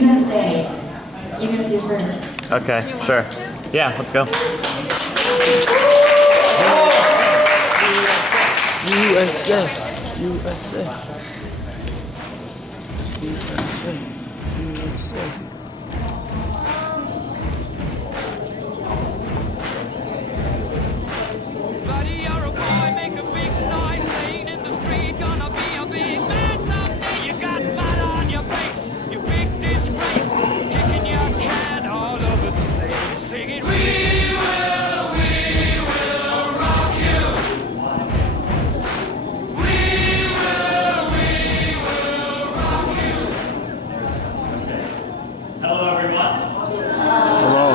USA. You're gonna do first. Okay, sure. Yeah, let's go. USA, USA, USA, USA. Buddy, you're a boy, make a big noise, playing in the street, gonna be a big man someday. You got mud on your face, you big disgrace, kicking your can all over the place, singing, we will rock you. We will rock you. Hello, everyone. Hello.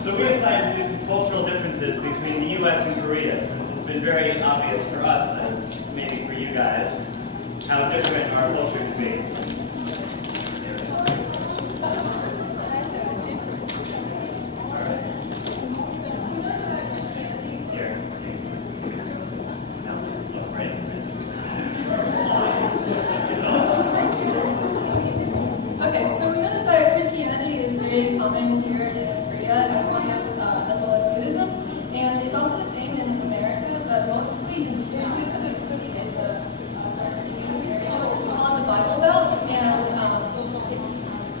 So we decided to do some cultural differences between the U.S. and Korea, since it's been very obvious for us, as maybe for you guys, how different our culture can be. Here. No, look right. It's on. Okay, so we noticed that Christianity is very common here in Korea, as well as Buddhism, and it's also the same in America, but mostly in simply because it's in the call it the Bible Belt, and it's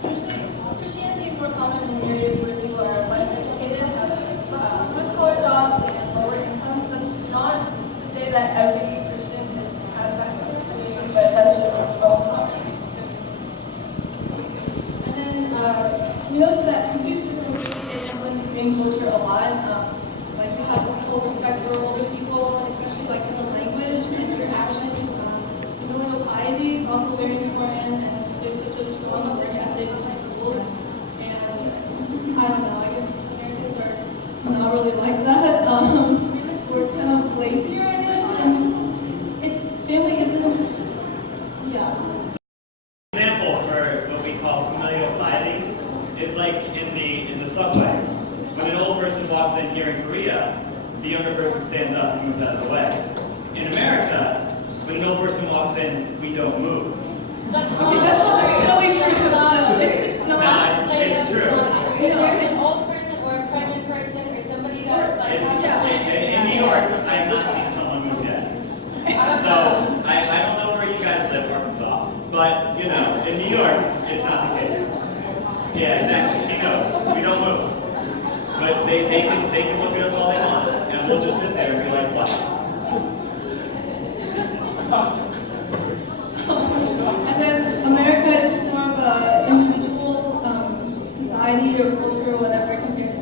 usually Christianity is more common in areas where people are less educated, with color dogs and lower incomes. That's not to say that every Christian has that kind of situation, but that's just most common. And then we noticed that Confucianism really did influence Korean culture a lot. Like you have this whole respect for older people, especially like in the language and your actions. Familial piety is also very important, and there's such a strong work ethic to schools. And I don't know, I guess Americans are not really like that. We're kind of lazier, I guess, and it's family isn't, yeah. Example for what we call familial piety is like in the subway. When an old person walks in here in Korea, the younger person stands up and moves out of the way. In America, when an old person walks in, we don't move. Okay, that's not necessarily true. It's not. No, it's true. If there's an old person or a pregnant person or somebody that's like In New York, I have not seen someone move yet. So I don't know where you guys live, Arkansas, but you know, in New York, it's not the case. Yeah, exactly. She knows. We don't move. But they can look at us all they want, and we'll just sit there and be like, what? And then America is more of an individual society or culture or whatever compared to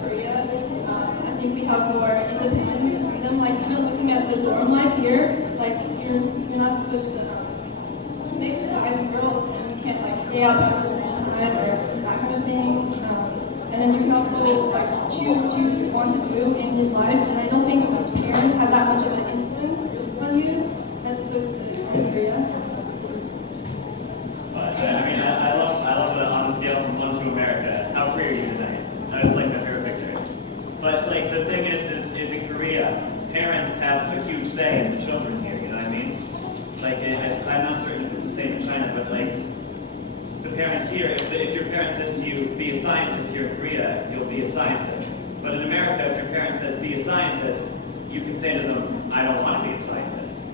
Korea. I think we have more independence and freedom. Like even looking at the dorm life here, like you're not supposed to mix guys and girls, and you can't like stay out past a certain time or that kind of thing. And then you can also like choose what you want to do in your life. And I don't think parents have that much of an influence on you as opposed to in Korea. But I mean, I love the on a scale from 1 to America. How free are you tonight? That's like my favorite picture. But like the thing is in Korea, parents have a huge say in the children here. You know what I mean? Like I'm not certain if it's the same in China, but like the parents here, if your parent says to you, be a scientist here in Korea, you'll be a scientist. But in America, if your parent says, be a scientist, you can say to them, I don't want to be a scientist.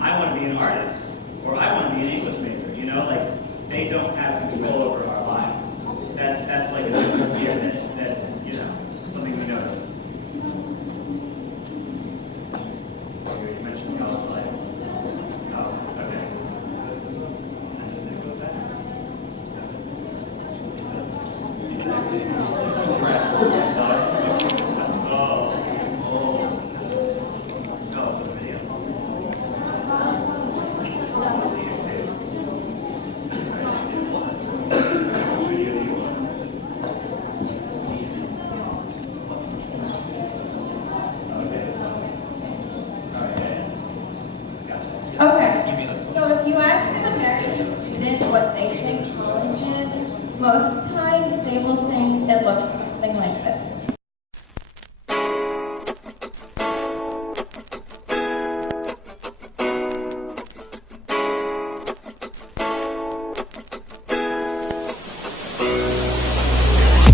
I want to be an artist, or I want to be an English major. You know, like they don't have control over our lives. That's like a difference here that's you know, something we notice. You mentioned college life. College, okay. Does it go with that? Okay, so if you ask an American student what they think college is, most times they will think it looks something like this.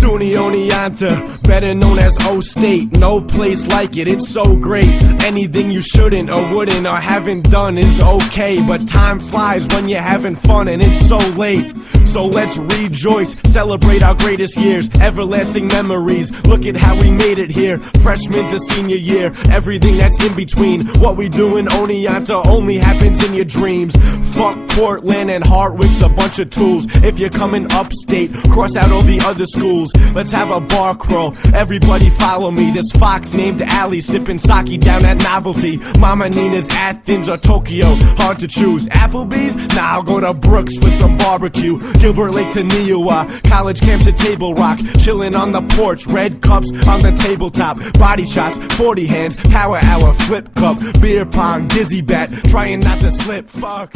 SUNY Oneonta, better known as O State. No place like it, it's so great. Anything you shouldn't or wouldn't or haven't done is okay, but time flies when you're having fun and it's so late. So let's rejoice, celebrate our greatest years, everlasting memories. Look at how we made it here, freshman to senior year, everything that's in between. What we do in Oneonta only happens in your dreams. Fuck Portland and Hartwick's a bunch of tools. If you're coming upstate, cross out all the other schools. Let's have a bar crawl, everybody follow me. This fox named Allie sipping sake down at Novelty. Mama Nina's Athens or Tokyo, hard to choose. Applebee's? Nah, I'll go to Brooks for some barbecue. Gilbert Lake to Niuwa, college camps at Table Rock, chilling on the porch, red cups on the tabletop, body shots, 40 hands, power hour, flip cup, beer pong, dizzy bat, trying not to slip, fuck.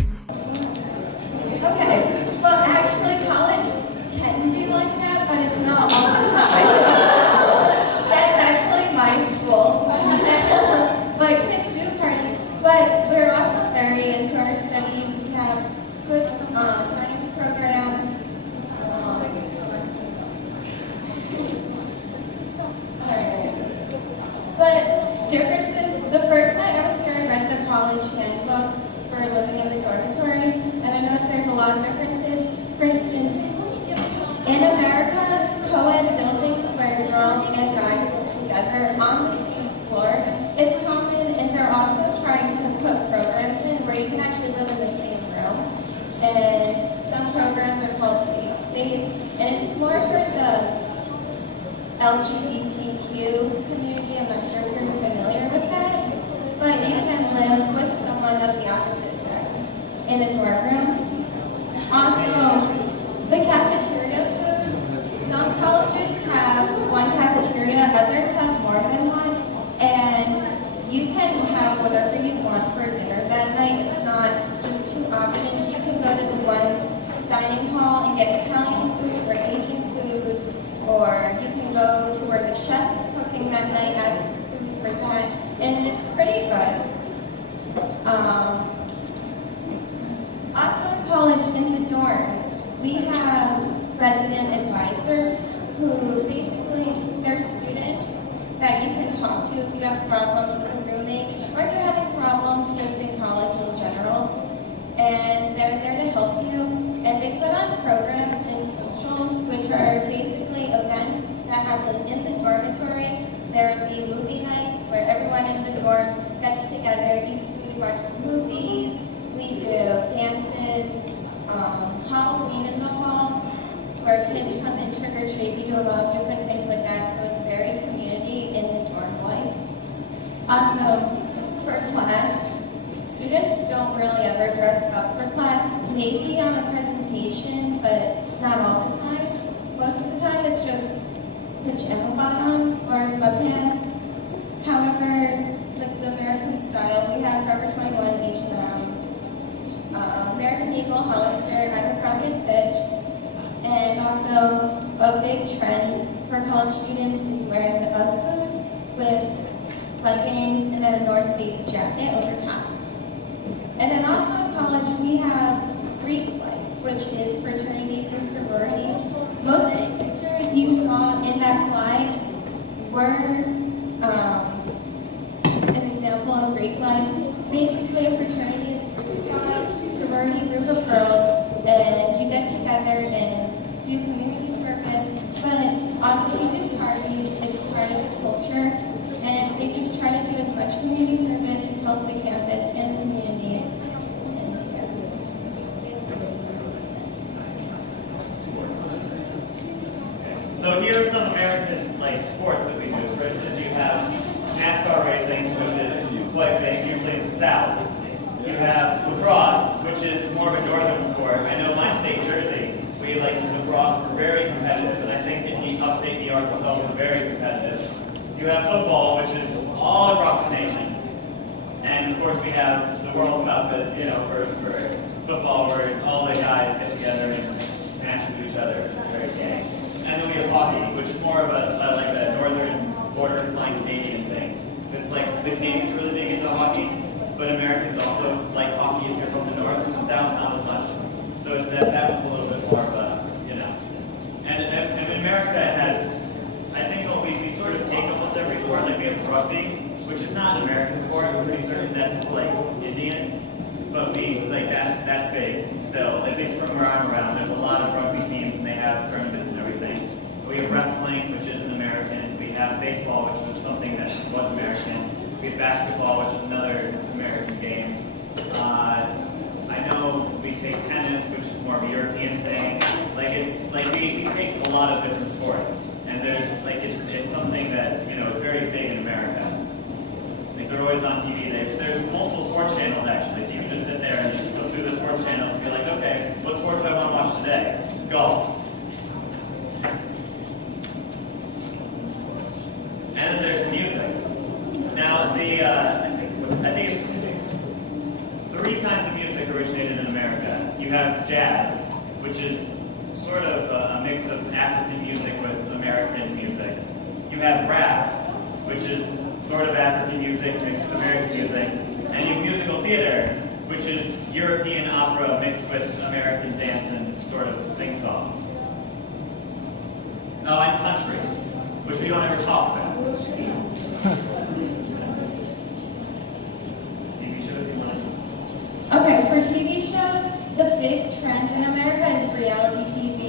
Okay, well actually college can be like that, but it's not all the time. That's actually my school. But kids do party, but we're also very into our studies. We have good science programs. Alright. But differences, the first night I was here I read the college handbook for living in the dormitory, and I noticed there's a lot of differences. For instance, in America, co-ed buildings where girls and guys live together on the same floor is common, and they're also trying to put programs in where you can actually live in the same room. And some programs are called Safe Space, and it's more for the LGBTQ community. I'm not sure if you're familiar with that, but you can live with someone of the opposite sex in a dorm room. Also, the cafeteria food. Some colleges have one cafeteria, others have more than one, and you can have whatever you want for dinner that night. It's not just two options. You can go to the one dining hall and get Italian food or Asian food, or you can go to where the chef is cooking that night as food for that, and it's pretty good. Also in college, in the dorms, we have resident advisors who basically, they're students that you can talk to if you have problems with a roommate, or if you're having problems just in college in general. And they're there to help you. And they put on programs and socials, which are basically events that happen in the dormitory. There will be movie nights where everyone in the dorm gets together, eats food, watches movies. We do dances, Halloween in the halls, where kids come and trick-or-treat. We do a lot of different things like that, so it's very community in the dorm life. Also, for class, students don't really ever dress up for class, maybe on a presentation, but not all the time. Most of the time it's just pajama bottoms or sweatpants. However, like the American style, we have Forever 21, H&M, American Eagle, Hollister, Abercrombie & Fitch, and also a big trend for college students is wearing the UGG boots with leggings and then a North Face jacket over top. And then also in college, we have Greek life, which is fraternities and sororities. Most of the pictures you saw in that slide were an example of Greek life. Basically, a fraternity is a group of guys, sorority, group of girls, and you get together and do community service, but also we do parties. It's part of the culture, and they just try to do as much community service and help the campus and the community. So here are some American sports that we do. For instance, you have NASCAR racing, which is quite big, usually in the South. You have lacrosse, which is more of a northern sport. I know my state, Jersey, we lacrosse, we're very competitive, and I think in upstate New York it's also very competitive. You have football, which is all across the nation. And of course we have the World Cup, for football, where all the guys get together and match with each other. It's very gay. And then we have hockey, which is more of a northern border flying Canadian thing. It's like the Canadians are really big into hockey, but Americans also like hockey if you're from the north and the south, not as much. So that one's a little bit more of a, And America has lot of different sports, and there's like it's something that you know is very big in America. Like they're always on TV. There's multiple sports channels actually, so you can just sit there and just go through the sports channels and be like, okay, what sport do I want to watch today? Golf. And then there's music. Now I think it's 3 kinds of music originated in America. You have jazz, which is sort of a mix of African music with American music. You have rap, which is sort of African music mixed with American music. And you have musical theater, which is European opera mixed with American dance and sort of sing-song. Oh, and country, which we don't ever talk about. TV shows you like? Okay, for TV shows, the big trend in America is reality TV,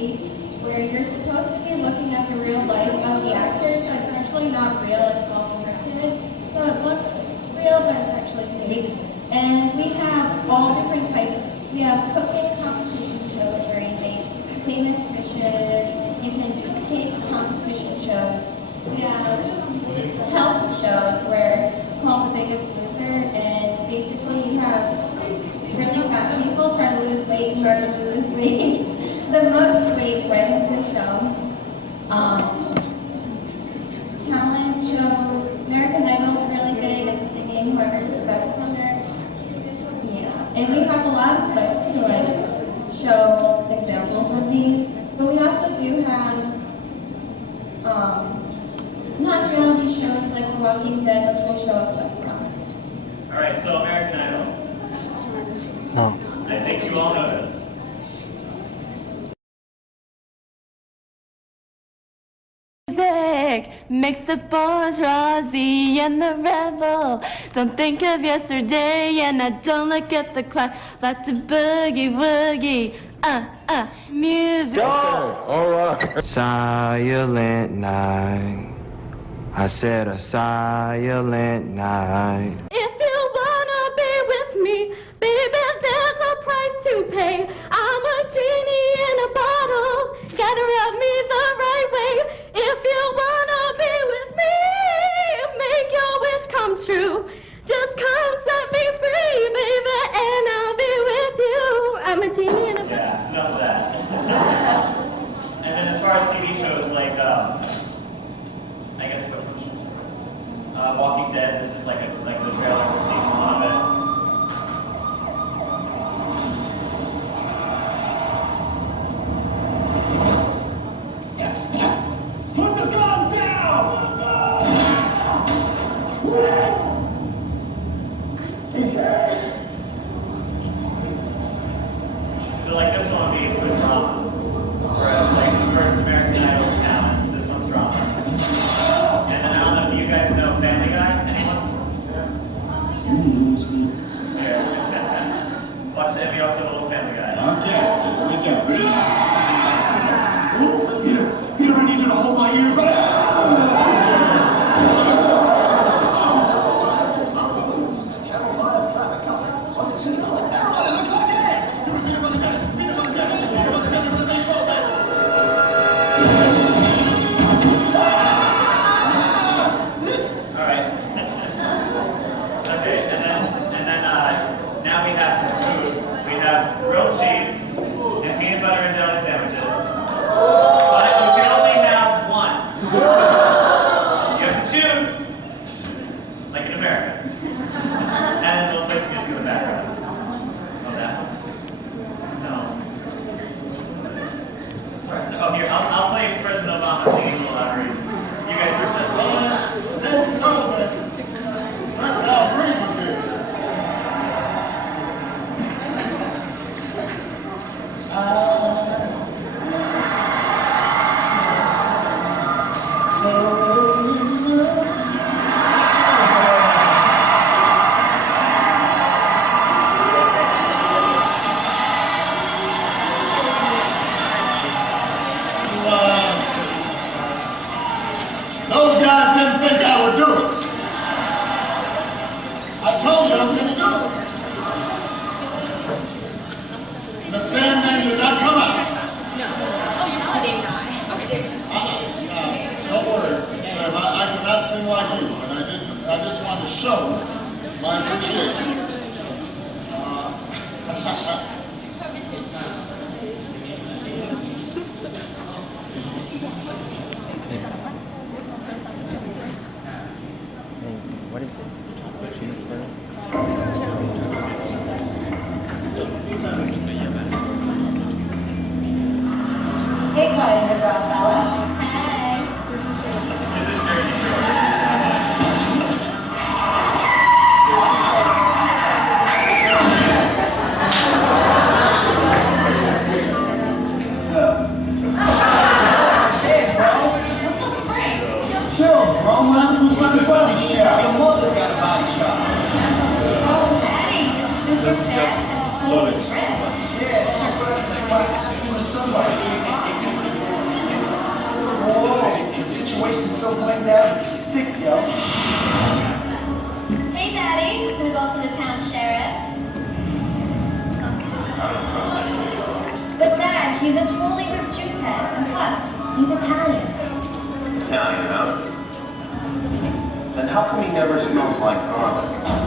where you're supposed to be looking at the real life of the actors, but it's actually not real, it's all scripted. So it looks real, but it's actually fake. And we have all different types. We have cooking competition shows where you make famous dishes. You can do cake competition shows. We have health shows where called The Biggest Loser, and basically you have really fat people try to lose weight, whoever loses weight. The most weight wins the show. Talent shows, American Idol is really big at singing, whoever's the best singer. Yeah, and we have a lot of clips to like show examples of these, but we also do have non-reality shows like The Walking Dead, which we'll show a clip from. All right, so American Idol. No. I think you all know this. Music makes the bourgeoisie and the rebel don't think of yesterday, and I don't look at the clock like to boogie woogie. Music. All right. Silent night. I said a silent night. If you wanna be with me, baby, there's a price to pay. I'm a genie in a bottle, gotta rub me the right way. If you wanna be with me, make your wish come true. Just come set me free, baby, and I'll be with you. I'm a genie in a bottle. Yeah, enough of that. And then as far as TV shows like, I guess which one should Walking Dead. This is like the trailer for season 1 of it. Put the gun down! So like this one would be the drama. Whereas like the first American Idol's talent, this one's drama. And then I don't know, do you guys know Family Guy? Anyone? Yeah. Watch it, we also have a little Family Guy. Okay, Peter, I need you to hold my ears. Now we have some food. We have grilled cheese and peanut butter and jelly sandwiches. But you can only have one. You have to choose, like in America. And those places music in the background. Oh, that one? No. Sorry. So, oh, here, I'll play President Obama singing a little louder. You guys are set. Let's go, man. Al Green was here. sick, yo. Hey, Daddy, who's also the town sheriff. But Dad, he's a totally ripped juice head, and plus, he's Italian. Italian, huh? Then how come he never smells like garlic?